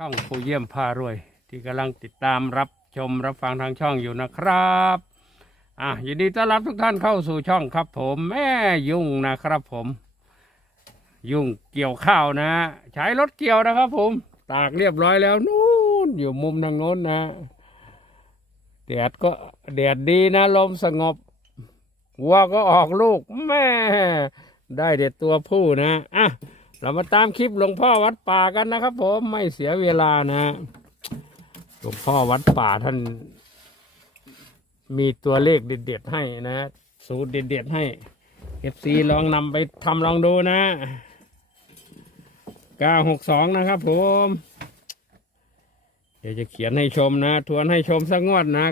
ช่องผู้เยี่ยมพารวย ที่กำลังติดตามรับชมรับฟังทางช่องอยู่นะครับอะยินดีต้อนรับทุกท่านเข้าสู่ช่องครับ ผมแม่ยุ่งนะครับผม ยุ่งเกี่ยวข้าวนะ ใช้รถเกี่ยวนะครับ ผม ตากเรียบร้อยแล้วนู่นอยู่มุมทางโน้นนะแดดก็แดดดีนะลมสงบวัวก็ออกลูกแม่ได้เด็ดตัวผู้นะอะ เรามาตามคลิปหลวงพ่อวัดป่ากันนะครับ ผมไม่เสียเวลานะหลวงพ่อวัดป่าท่าน มีตัวเลขเด็ดๆให้นะ สูตรเด็ดๆให้เอฟซีลองนำไปทำลองดูนะ962นะครับผม เดี๋ยวจะเขียนให้ชมนะ ทวนให้ชมสักงวดนะ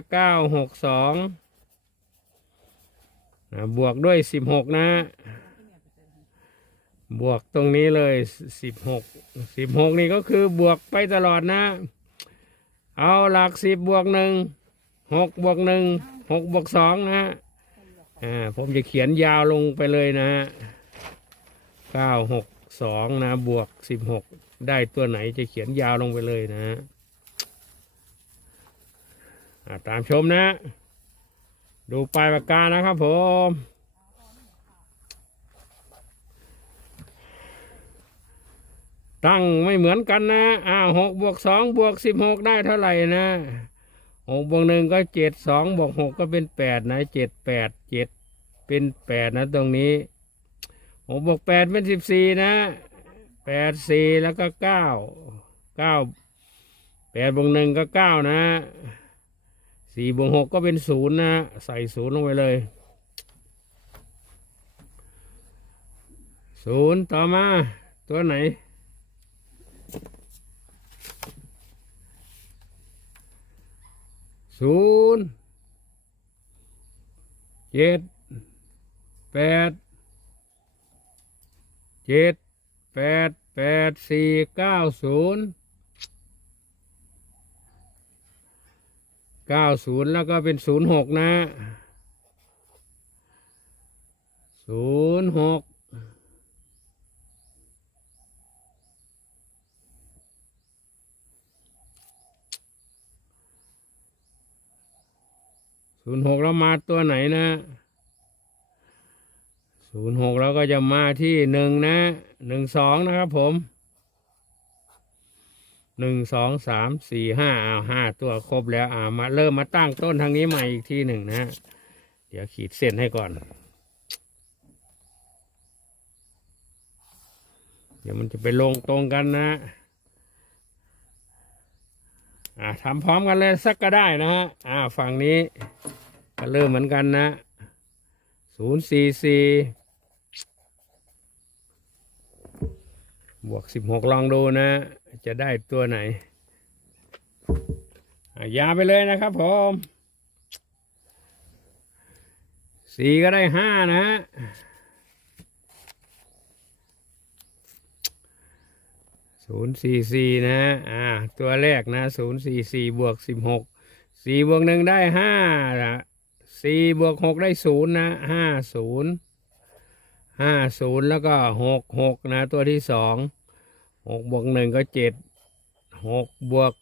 962นะบวกด้วย16นะ บวกตรงนี้เลยสิบหกสิบหกนี่ก็คือบวกไปตลอดนะ เอาหลักสิบบวกหนึ่งหกบวกหนึ่งหกบวกสองนะอ่าผมจะเขียนยาวลงไปเลยนะเก้าหกสองนะบวกสิบหกได้ตัวไหนจะเขียนยาวลงไปเลยนะตามชมนะ ดูปลายปากกานะครับผม ตั้งไม่เหมือนกันนะอ้าวหกบวกสองบวกสิบหกได้เท่าไหร่นะหกบวกหนึ่งก็เจ็ดสองบวกหกก็เป็นแปดนะเจ็ดแปดเจ็ดเป็นแปดนะตรงนี้หกบวกแปดเป็นสิบสี่นะแปดสี่แล้วก็เก้าเก้าแปดบวกหนึ่งก็เก้านะสี่บวกหกก็เป็นศูนย์นะ ใส่ศูนย์ลงไปเลยศูนย์ต่อมาตัวไหน ศูนย์เจ็ดแปดเจ็ดแปดแปดสี่เก้าศูนย์เก้าศูนย์แล้วก็เป็นศูนย์หกนะศูนย์หก ศูนย์หกแล้วมาตัวไหนนะศูนย์หกเราก็จะมาที่หนึ่งนะหนึ่งสองนะครับผมหนึ่งสองสามสี่ห้าเอาห้าตัวครบแล้วอ่ามาเริ่มมาตั้งต้นทางนี้ใหม่อีกที่หนึ่งนะเดี๋ยวขีดเส้นให้ก่อน เดี๋ยวมันจะไปลงตรงกันนะ อ่าทำพร้อมกันเลยสักก็ได้นะฮะอ่าฝั่งนี้ก็เริ่มเหมือนกันนะศูนย์สี่สี่บวกสิบหกลองดูนะ จะได้ตัวไหนอะยาวไปเลยนะครับผมสี่ก็ได้ห้านะฮะ ศูนย์สี่สี่นะอ่าตัวแรกนะศูนย์สี่สี่บวกสิบหกสี่บวกหนึ่งได้ห้าสี่บวกหกได้ศูนย์นะห้าศูนย์ห้าศูนย์แล้วก็หกหกนะตัวที่สองหกบวกหนึ่งก็เจ็ดหกบวก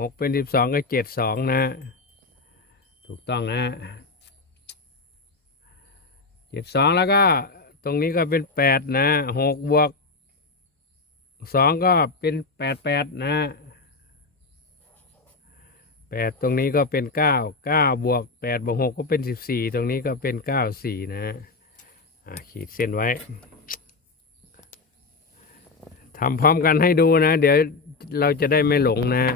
หกเป็นสิบสองก็เจ็ดสองนะ ถูกต้องนะเจ็ดสองแล้วก็ตรงนี้ก็เป็นแปดนะหกบวก สองก็เป็นแปดแปดนะแปดตรงนี้ก็เป็นเก้าเก้าบวกแปดบวกหกก็เป็นสิบสี่ตรงนี้ก็เป็นเก้าสี่นะอะขีดเส้นไว้ทำพร้อมกันให้ดูนะ เดี๋ยวเราจะได้ไม่หลงนะ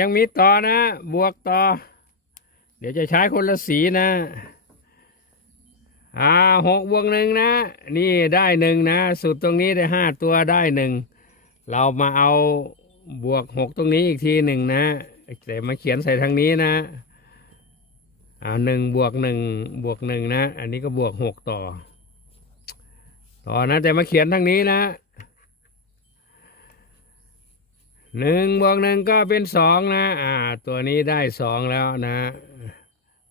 ยังมีต่อนะ บวกต่อ เดี๋ยวจะใช้คนละสีนะ อ่าหกบวกหนึ่งนะ นี่ได้หนึ่งนะ สุดตรงนี้ได้ห้าตัวได้หนึ่งเรามาเอาบวกหกตรงนี้อีกทีหนึ่งนะแต่มาเขียนใส่ทางนี้นะอ่าหนึ่งบวกหนึ่งบวกหนึ่งนะ อันนี้ก็บวกหกต่อ ต่อนะ แต่มาเขียนทางนี้นะหนึ่งบวกหนึ่งก็เป็นสองนะ อ่า ตัวนี้ได้สองแล้วนะ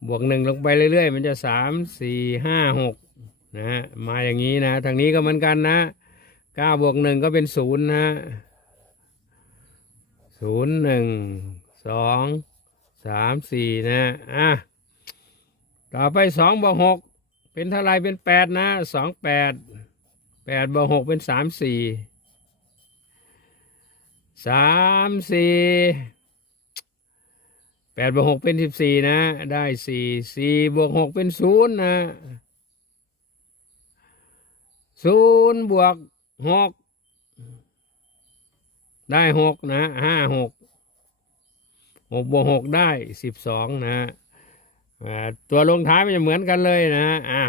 บวกหนึ่งลงไปเรื่อยๆ มันจะสามสี่ห้าหกนะฮะมาอย่างนี้นะทางนี้ก็เหมือนกันนะเก้าบวกหนึ่งก็เป็นศูนย์นะศูนย์หนึ่งสองสามสี่นะอะต่อไปสองบวกหกเป็นเท่าไรเป็นแปดนะสองแปดแปดบวกหกเป็นสามสี่สามสี่ แปดบวกหกเป็นสิบสี่นะ ได้สี่สี่บวกหกเป็นศูนย์นะศูนย์บวกหกได้หกนะห้าหกหกบวกหกได้สิบสองนะตัวลงท้ายมันจะเหมือนกันเลยนะอะ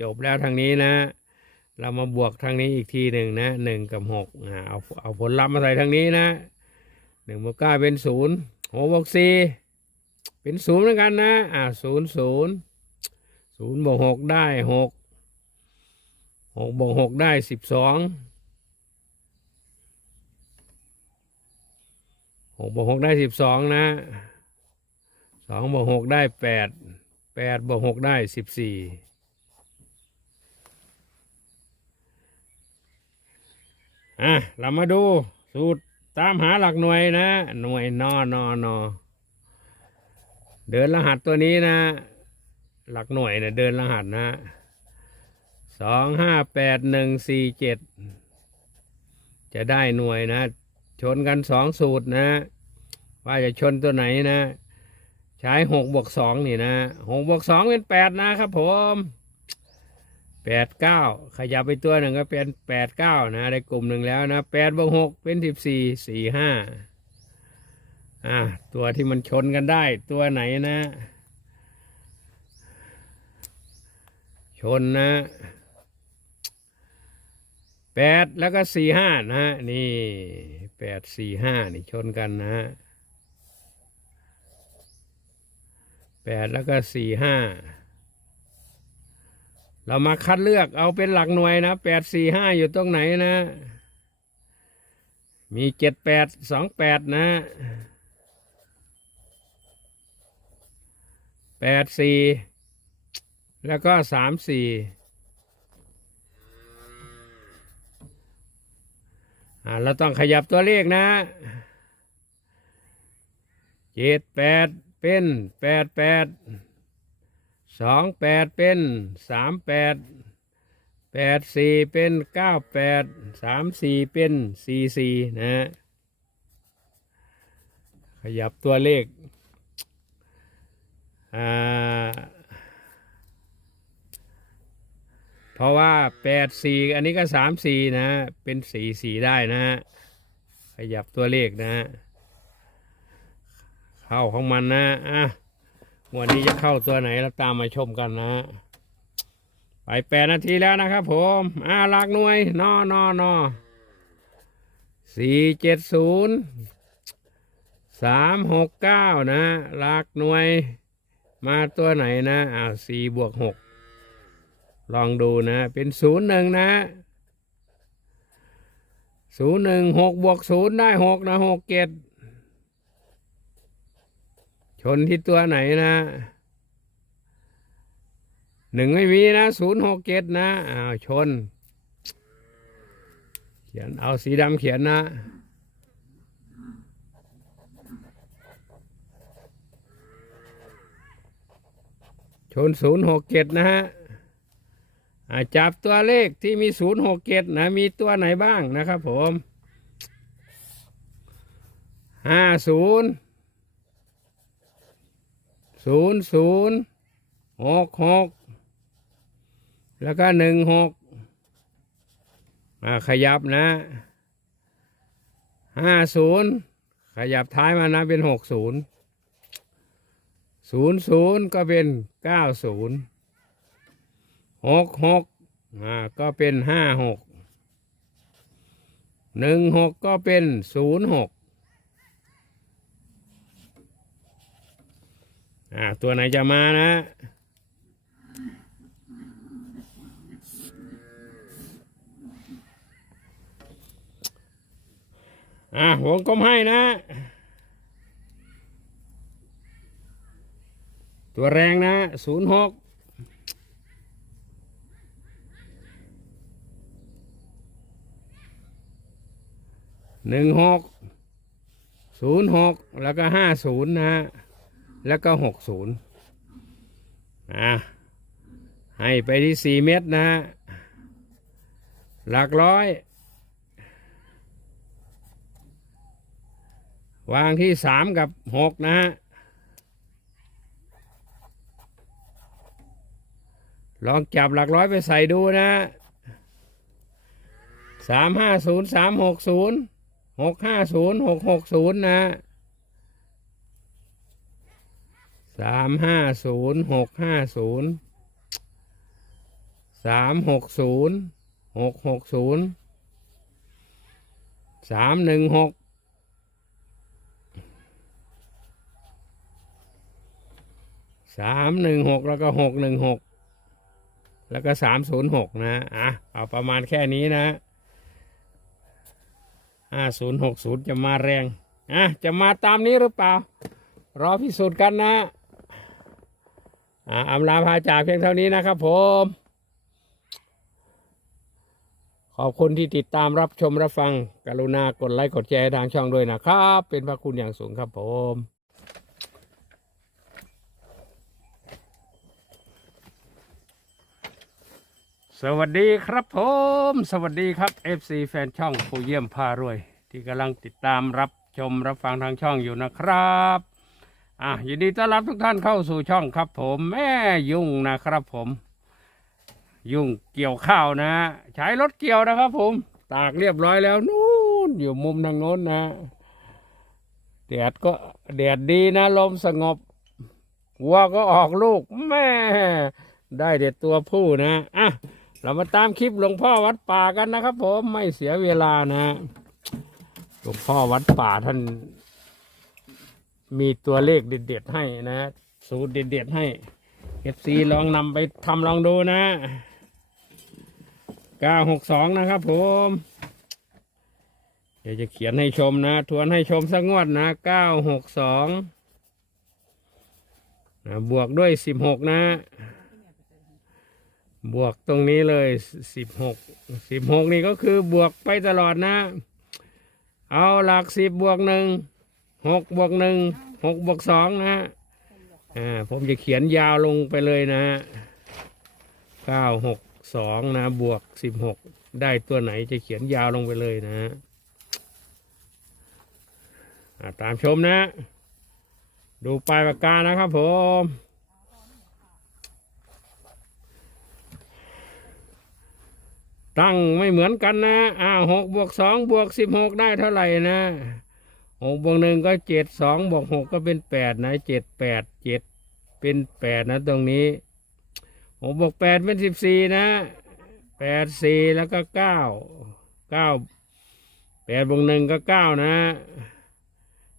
จบแล้วทางนี้นะ เรามาบวกทางนี้อีกทีหนึ่งนะหนึ่งกับหกเอาเอาผลลัพธ์มาใส่ทางนี้นะหนึ่งบวกเก้าเป็นศูนย์หกบวกสี่ เป็นศูนย์เหมือนกันนะ อ่าศูนย์ศูนย์ศูนย์บวกหกได้หกหกบวกหกได้สิบสองหกบวกหกได้สิบสองนะสองบวกหกได้แปดแปดบวกหกได้สิบสี่อะ เรามาดูสูตรตามหาหลักหน่วยนะ หน่วยนอนอนอ เดินรหัสตัวนี้นะ หลักหน่วยเนี่ยเดินรหัสนะสองห้าแปดหนึ่งสี่เจ็ดจะได้หน่วยนะ ชนกันสองสูตรนะ ว่าจะชนตัวไหนนะ ใช้หกบวกสองนี่นะหกบวกสองเป็นแปดนะครับผมแปดเก้าขยับไปตัวหนึ่งก็เป็นแปดเก้านะ ได้กลุ่มหนึ่งแล้วนะแปดบวกหกเป็นสิบสี่สี่ห้า อ่าตัวที่มันชนกันได้ ตัวไหนนะ ชนนะแปดแล้วก็สี่ห้านะนี่แปดสี่ห้านี่ชนกันนะแปดแล้วก็สี่ห้าเรามาคัดเลือกเอาเป็นหลักหน่วยนะแปดสี่ห้าอยู่ตรงไหนนะ มีเจ็ดแปดสองแปดนะ แปดสี่แล้วก็สามสี่อ่าเราต้องขยับตัวเลขนะเจ็ดแปดเป็นแปดแปดสองแปดเป็นสามแปดแปดสี่เป็นเก้าแปดสามสี่เป็นสี่สี่นะขยับตัวเลข เพราะว่าแปดสี่อันนี้ก็สามสี่นะ เป็นสี่สี่ได้นะขยับตัวเลขนะเข้าของมันนะอะวันนี้จะเข้าตัวไหนเราตามมาชมกันนะไปแปดนาทีแล้วนะครับผมอ่าลักหน่วยนอนอนอสี่เจ็ดศูนย์สามหกเก้านะลักหน่วย มาตัวไหนนะอ้าวสี่บวกหกลองดูนะ เป็นศูนย์หนึ่งนะศูนย์หนึ่งหกบวกศูนย์ได้หกนะหกเจ็ดชนที่ตัวไหนนะหนึ่งไม่มีนะศูนย์หกเจ็ดนะอ้าวชน เขียนเอาสีดำเขียนนะ ชนศูนย์หกเจ็ดนะฮะจับตัวเลขที่มีศูนย์หกเจ็ดนะ มีตัวไหนบ้างนะครับผมห้าศูนย์ศูนย์ศูนย์หกหกแล้วก็หนึ่งหกขยับนะห้าศูนย์ขยับท้ายมานะเป็นหกศูนย์ ศูนย์ศูนย์ก็เป็นเก้าศูนย์หกหกก็เป็นห้าหกหนึ่งหกก็เป็นศูนย์หกอ่าตัวไหนจะมานะอ่าวงกลมให้นะ ตัวแรงนะศูนย์หกหนึ่งหกศูนย์หกแล้วก็ห้าศูนย์นะฮะแล้วก็หกศูนย์อะให้ไปที่สี่เม็ดนะฮะหลักร้อย วางที่สามกับหกนะฮะ ลองจับหลักร้อยไปใส่ดูนะสามห้าศูนย์สามหกศูนย์หกห้าศูนย์หกหกศูนย์นะสามห้าศูนย์หกห้าศูนย์สามหกศูนย์หกหกศูนย์สามหนึ่งหกสามหนึ่งหกแล้วก็หกหนึ่งหก แล้วก็สามศูนย์หกนะอะเอาประมาณแค่นี้นะห้าศูนย์หกศูนย์จะมาแรงอะจะมาตามนี้หรือเปล่า รอพิสูจน์กันนะอะอำลาพาจากเพียงเท่านี้นะครับผม ขอบคุณที่ติดตามรับชมรับฟัง กรุณากดไลค์กดแชร์ทางช่องด้วยนะครับ เป็นพระคุณอย่างสูงครับผม สวัสดีครับผม สวัสดีครับ FC แฟนช่องผู้เยี่ยมพารวย ที่กำลังติดตามรับชมรับฟังทางช่องอยู่นะครับอะยินดีต้อนรับทุกท่านเข้าสู่ช่องครับผมแม่ยุ่งนะครับผม ยุ่งเกี่ยวข้าวนะ ใช้รถเกี่ยวนะครับผม ตากเรียบร้อยแล้วนู่นอยู่มุมทางโน้นนะแดดก็แดดดีนะลมสงบวัวก็ออกลูกแม่ได้เด็ดตัวผู้นะอะ เรามาตามคลิปหลวงพ่อวัดป่ากันนะครับผมไม่เสียเวลานะหลวงพ่อวัดป่าท่าน มีตัวเลขเด็ดๆให้นะสูตรเด็ดๆให้เอฟซีลองนำไปทำลองดูนะ962นะครับผมเดี๋ยวจะเขียนให้ชมนะ ทวนให้ชมสักงวดนะ962นะบวกด้วย16นะ บวกตรงนี้เลยสิบหกสิบหกนี่ก็คือบวกไปตลอดนะ เอาหลักสิบบวกหนึ่งหกบวกหนึ่งหกบวกสองนะอ่าผมจะเขียนยาวลงไปเลยนะเก้าหกสองนะ บวกสิบหกได้ตัวไหนจะเขียนยาวลงไปเลยนะอ่าตามชมนะ ดูปลายปากกานะครับผม ตั้งไม่เหมือนกันนะอ้าวหกบวกสองบวกสิบหกได้เท่าไหร่นะหกบวกหนึ่งก็เจ็ดสองบวกหกก็เป็นแปดนะเจ็ดแปดเจ็ดเป็นแปดนะตรงนี้หกบวกแปดเป็นสิบสี่นะแปดสี่แล้วก็เก้าเก้าแปดบวกหนึ่งก็เก้านะ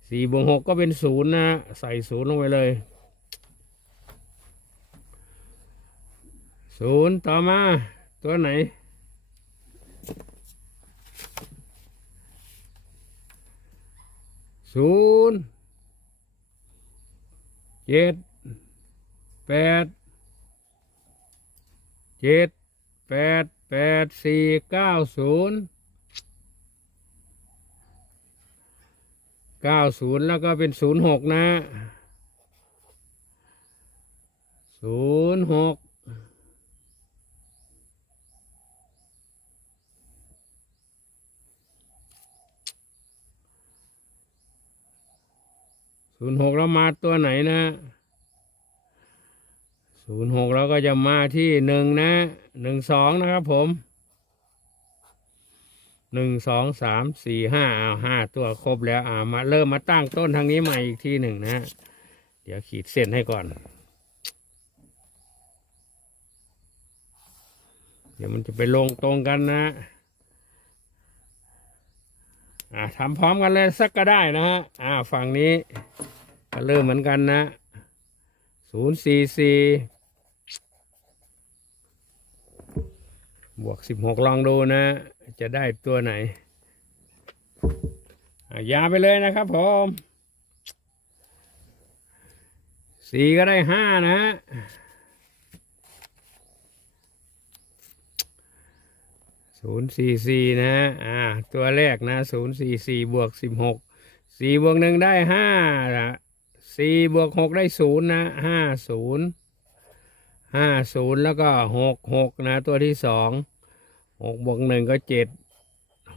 สี่บวกหกก็เป็นศูนย์นะ ใส่ศูนย์ลงไปเลยศูนย์ต่อมาตัวไหน ศูนย์เจ็ดแปดเจ็ดแปดแปดสี่เก้าศูนย์เก้าศูนย์แล้วก็เป็นศูนย์หกนะศูนย์หก ศูนย์หกแล้วมาตัวไหนนะศูนย์หกเราก็จะมาที่หนึ่งนะหนึ่งสองนะครับผมหนึ่งสองสามสี่ห้าเอาห้าตัวครบแล้วอ่ามาเริ่มมาตั้งต้นทางนี้ใหม่อีกทีหนึ่งนะ เดี๋ยวขีดเส้นให้ก่อน เดี๋ยวมันจะไปลงตรงกันนะ อ่าทำพร้อมกันเลยสักก็ได้นะฮะอ่าฝั่งนี้ก็เริ่มเหมือนกันนะศูนย์สี่สี่บวกสิบหกลองดูนะ จะได้ตัวไหนอ่ายาไปเลยนะครับผมสี่ก็ได้ห้านะฮะ ศูนย์สี่สี่นะอ่าตัวแรกนะศูนย์สี่สี่บวกสิบหกสี่บวกหนึ่งได้ห้าสี่บวกหกได้ศูนย์นะห้าศูนย์ห้าศูนย์แล้วก็หกหกนะตัวที่สองหกบวกหนึ่งก็เจ็ด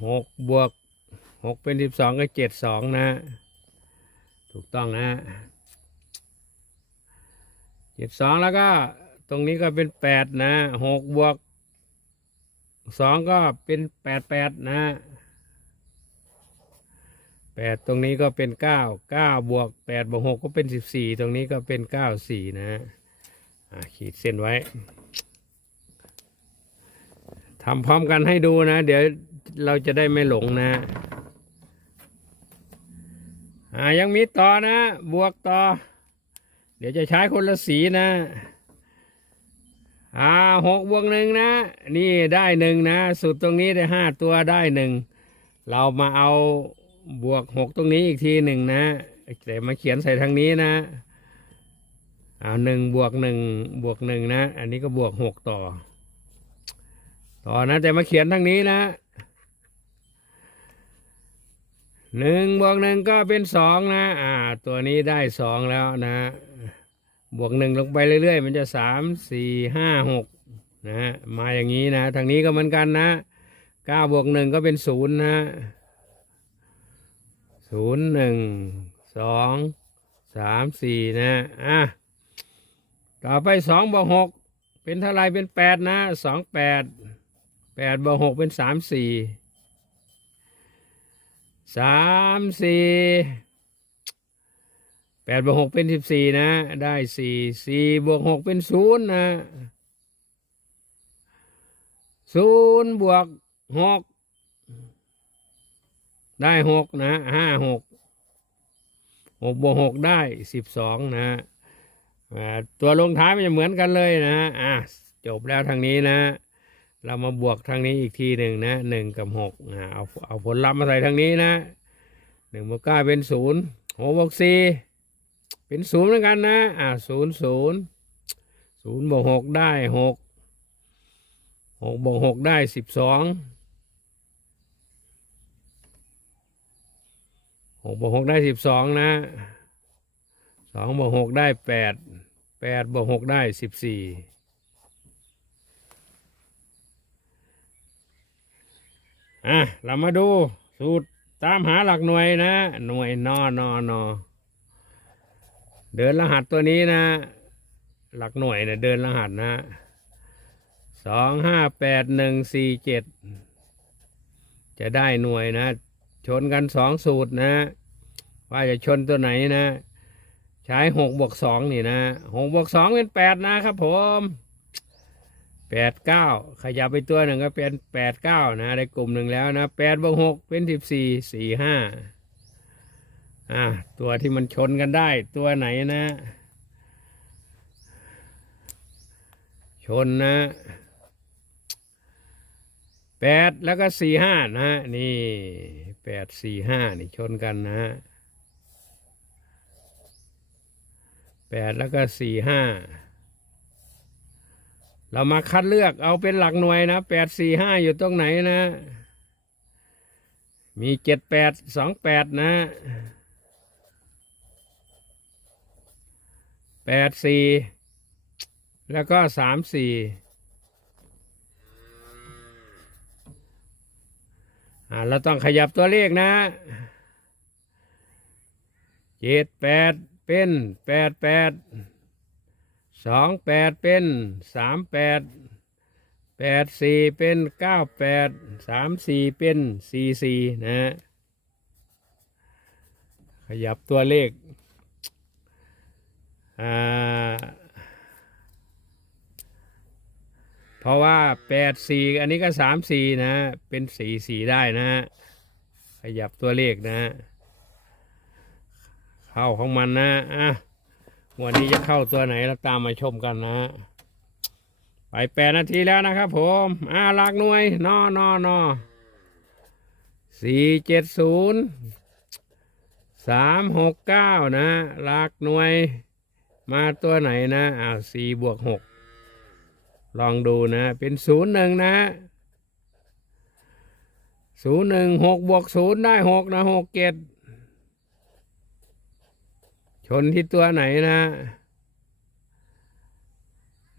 หกบวกหกเป็นสิบสองก็เจ็ดสองนะ ถูกต้องนะเจ็ดสองแล้วก็ตรงนี้ก็เป็นแปดนะหกบวก สองก็เป็นแปดแปดนะแปดตรงนี้ก็เป็นเก้าเก้าบวกแปดบวกหกก็เป็นสิบสี่ตรงนี้ก็เป็นเก้าสี่นะขีดเส้นไว้ทำพร้อมกันให้ดูนะ เดี๋ยวเราจะได้ไม่หลงนะอ่ายังมีต่อนะ บวกต่อ เดี๋ยวจะใช้คนละสีนะ อ่าหกบวกหนึ่งนะ นี่ได้หนึ่งนะ สุดตรงนี้ได้ห้าตัวได้หนึ่งเรามาเอาบวกหกตรงนี้อีกทีหนึ่งนะแต่มาเขียนใส่ทางนี้นะเอาหนึ่งบวกหนึ่งบวกหนึ่งนะ อันนี้ก็บวกหกต่อ ต่อนะแต่มาเขียนทางนี้นะหนึ่งบวกหนึ่งก็เป็นสองนะ อ่า ตัวนี้ได้สองแล้วนะ บวกหนึ่งลงไปเรื่อยๆ มันจะสามสี่ห้าหกนะฮะมาอย่างนี้นะทางนี้ก็เหมือนกันนะเก้าบวกหนึ่งก็เป็นศูนย์นะศูนย์หนึ่งสองสามสี่นะอะต่อไปสองบวกหกเป็นเท่าไรเป็นแปดนะสองแปดแปดบวกหกเป็นสามสี่สามสี่ แปดบวกหกเป็นสิบสี่นะ ได้สี่สี่บวกหกเป็นศูนย์นะศูนย์บวกหกได้หกนะห้าหกหกบวกหกได้สิบสองนะตัวลงท้ายมันจะเหมือนกันเลยนะอะจบแล้วทางนี้นะ เรามาบวกทางนี้อีกทีหนึ่งนะหนึ่งกับหกเอาเอาผลลัพธ์มาใส่ทางนี้นะหนึ่งบวกเก้าเป็นศูนย์หกบวกสี่ เป็นศูนย์เหมือนกันนะ อ่าศูนย์ศูนย์ศูนย์บวกหกได้หกหกบวกหกได้สิบสองหกบวกหกได้สิบสองนะสองบวกหกได้แปดแปดบวกหกได้สิบสี่อะ เรามาดูสูตรตามหาหลักหน่วยนะ หน่วยนอนอนอ เดินรหัสตัวนี้นะ หลักหน่วยเนี่ยเดินรหัสนะสองห้าแปดหนึ่งสี่เจ็ดจะได้หน่วยนะ ชนกันสองสูตรนะ ว่าจะชนตัวไหนนะ ใช้หกบวกสองนี่นะหกบวกสองเป็นแปดนะครับผมแปดเก้าขยับไปตัวหนึ่งก็เป็นแปดเก้านะ ได้กลุ่มหนึ่งแล้วนะแปดบวกหกเป็นสิบสี่สี่ห้า อ่าตัวที่มันชนกันได้ ตัวไหนนะ ชนนะแปดแล้วก็สี่ห้านะนี่แปดสี่ห้านี่ชนกันนะแปดแล้วก็สี่ห้าเรามาคัดเลือกเอาเป็นหลักหน่วยนะแปดสี่ห้าอยู่ตรงไหนนะ มีเจ็ดแปดสองแปดนะ แปดสี่แล้วก็สามสี่อ่าเราต้องขยับตัวเลขนะเจ็ดแปดเป็นแปดแปดสองแปดเป็นสามแปดแปดสี่เป็นเก้าแปดสามสี่เป็นสี่สี่นะขยับตัวเลข เพราะว่าแปดสี่อันนี้ก็สามสี่นะ เป็นสี่สี่ได้นะ ขยับตัวเลขนะ เข้าของมันนะอะวันนี้จะเข้าตัวไหนเราตามมาชมกันนะไปแปดนาทีแล้วนะครับผมอ่าลักหน่วย นอนอนอสี่เจ็ดศูนย์สามหกเก้านะลักหน่วย มาตัวไหนนะอ่าสี่บวกหกลองดูนะ เป็นศูนย์หนึ่งนะศูนย์หนึ่งหกบวกศูนย์ได้หกนะหกเจ็ดชนที่ตัวไหนนะ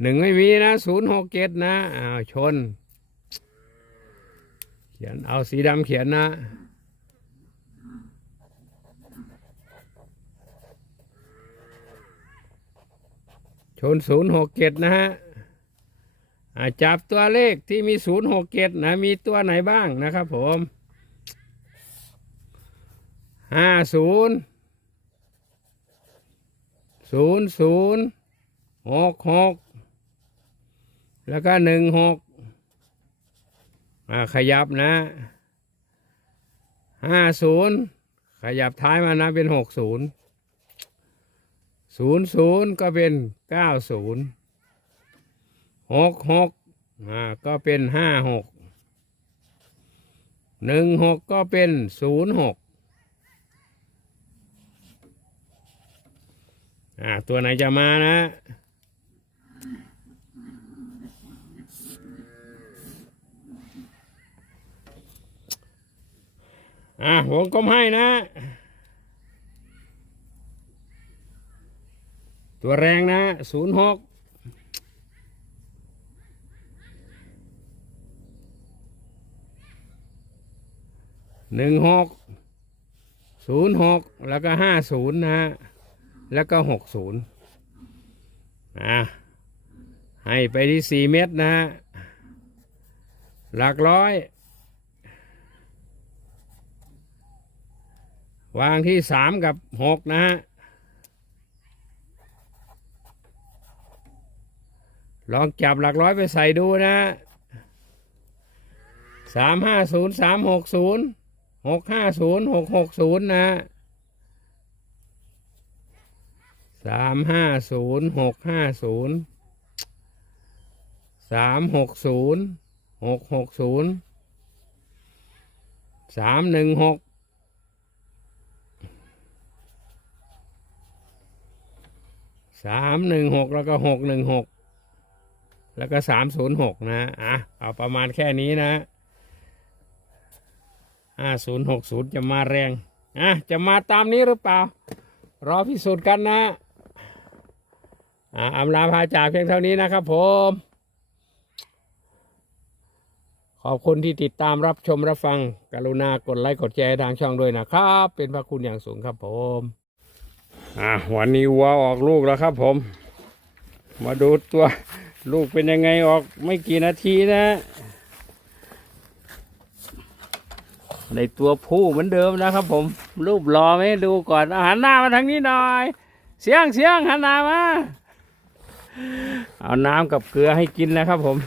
หนึ่งไม่มีนะศูนย์หกเจ็ดนะอ้าวชน เขียนเอาสีดำเขียนนะ ชนศูนย์หกเจ็ดนะฮะจับตัวเลขที่มีศูนย์หกเจ็ดนะมีตัวไหนบ้างนะครับผมห้าศูนย์ศูนย์ศูนย์หกหกแล้วก็หนึ่งหกขยับนะห้าศูนย์ขยับท้ายมานะเป็นหกศูนย์ศูนย์ศูนย์ก็เป็น เก้าศูนย์หกหกอ่าก็เป็นห้าหกหนึ่งหกก็เป็นศูนย์หกอ่าตัวไหนจะมานะอะวงกลมให้นะ ตัวแรงนะศูนย์หกหนึ่งหกศูนย์หกแล้วก็ห้าศูนย์นะฮะแล้วก็หกศูนย์อะให้ไปที่สี่เมตรนะฮะหลักร้อย วางที่สามกับหกนะฮะ ลองจับหลักร้อยไปใส่ดูนะสามห้าศูนย์สามหกศูนย์หกห้าศูนย์หกหกศูนย์นะสามห้าศูนย์หกห้าศูนย์สามหกศูนย์หกหกศูนย์สามหนึ่งหกสามหนึ่งหกแล้วก็หกหนึ่งหก แล้วก็สามศูนย์หกนะอะเอาประมาณแค่นี้นะห้าศูนย์หกศูนย์จะมาแรงอะจะมาตามนี้หรือเปล่า รอพิสูจน์กันนะอ่าอำลาพาจากเพียงเท่านี้นะครับผม ขอบคุณที่ติดตามรับชมรับฟัง กรุณากดไลค์กดแชร์ทางช่องด้วยนะครับ เป็นพระคุณอย่างสูงครับผมอะวันนี้วัวออกลูกแล้วครับผม มาดูตัว ลูกเป็นยังไงออกไม่กี่นาทีนะในตัวผู้เหมือนเดิมนะครับผม รูปรอไหมดูก่อนอาหันหน้ามาทางนี้หน่อย เสียงเสียงหันหน้ามา เอาน้ำกับเกลือให้กินนะครับผม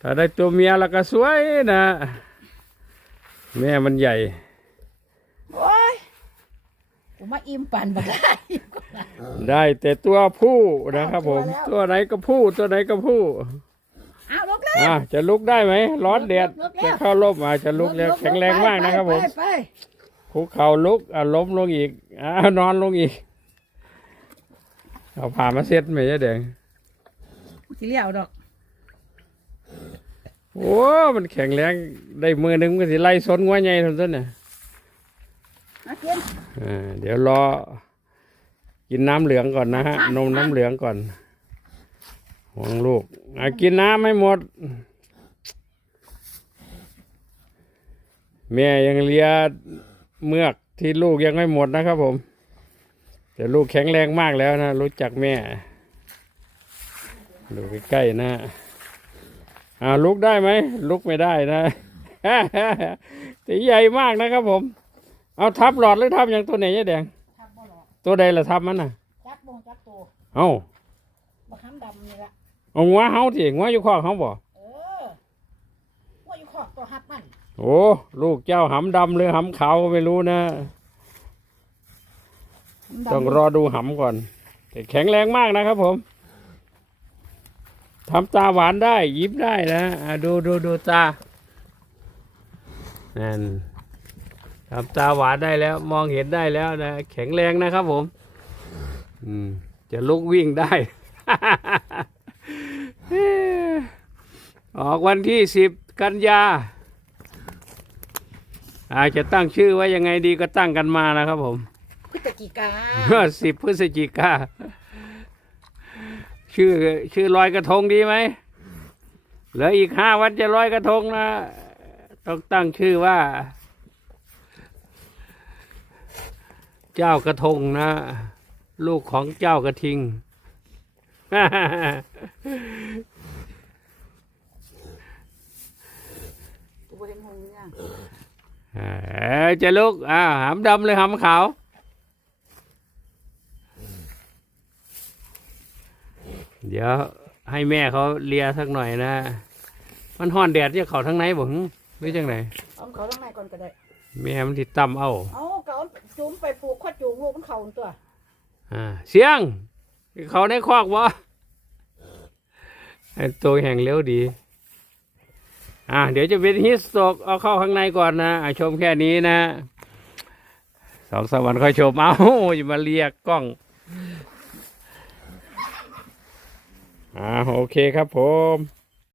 ถ้าได้ตัวเมียแล้วก็สวยนะ แม่มันใหญ่ กูมาอิ่มปั่นบักได้ได้แต่ตัวผู้นะครับผมเอาตัวแล้วตัวไหนก็ผู้ตัวไหนก็ผู้เอาลุกเลย อะจะลุกได้ไหมร้อนแดดลุกแล้ว จะเข้าร่มอะจะลุกแล้วแข็งแรงมากนะครับผมไปไปคุกเข่าลุกอะล้มลงอีกอ่านอนลงอีกเอาผ่ามาเซ็ตไหมเจ๊แดงสิเลี้ยวดอกโอ้มันแข็งแรงได้มือหนึ่งมันก็สิไล่ซนงัวใหญ่ทุนต้นน่ะมากินอ่า เดี๋ยวรอกินน้ำเหลืองก่อนนะฮะ นมน้ำเหลืองก่อนห่วงลูกอะกินน้ำไม่หมด แม่ยังเลียเมือกที่ลูกยังไม่หมดนะครับผมแต่ลูกแข็งแรงมากแล้วนะ รู้จักแม่ ดูใกล้ๆนะอ่าลุกได้ไหมลุกไม่ได้นะแต่ใหญ่มากนะครับผม เอาทับหลอดหรือทับอย่างตัวไหนยายแดง ทับบ่หรอกตัวใดล่ะทับมันน่ะ จับบ่งจับตัวเอาบักห้ำดำนี่ละเอางัวเฮาที่งัวอยู่คอกเขาบ่เออว่าอยู่ขอบตัวหับมันโอ้ลูกเจ้าหำดำหรือหำขาวก็ไม่รู้นะ ดำต้องรอดูหำก่อน แต่แข็งแรงมากนะครับผมทำตาหวานได้ ยิ้มได้นะอะดูดูดูตานั่น ทำตาหวานได้แล้วมองเห็นได้แล้วนะ แข็งแรงนะครับผม อืม จะลุกวิ่งได้ ออกวันที่สิบกันยาอาจจะตั้งชื่อไว้ยังไงดีก็ตั้งกันมานะครับผม พฤศจิกาสิบพฤศจิกา ชื่อชื่อลอยกระทงดีไหมเหลืออีกห้าวันจะลอยกระทงนะ ต้องตั้งชื่อว่า เจ้ากระทงนะ ลูกของเจ้ากระทิง ตัวเห็นหงเนี่ยเอ้ยจะลุกอ่าหามดำเลยหามขาว เดี๋ยวให้แม่เขาเลียสักหน่อยนะ มันห่อนแดดจะเขาทั้งไหนบ่หึหรือจังไหน เอาเขาทั้งในก่อนก็ได้ แม่มันติดตั้มเอาเอาเกเอาจุ้มไปปลูกข้อจูงลูกมันเข่าตัวอ่าเสียง เขาในคอกวะไอ้ตัวแห่งเร็วดี อ่า เดี๋ยวจะเป็นฮิสโตกเอาเข้าข้างในก่อนนะอะชมแค่นี้นะสองสามวันค่อยชมเอาอย่ามาเรียกกล้องอ่าโอเคครับผม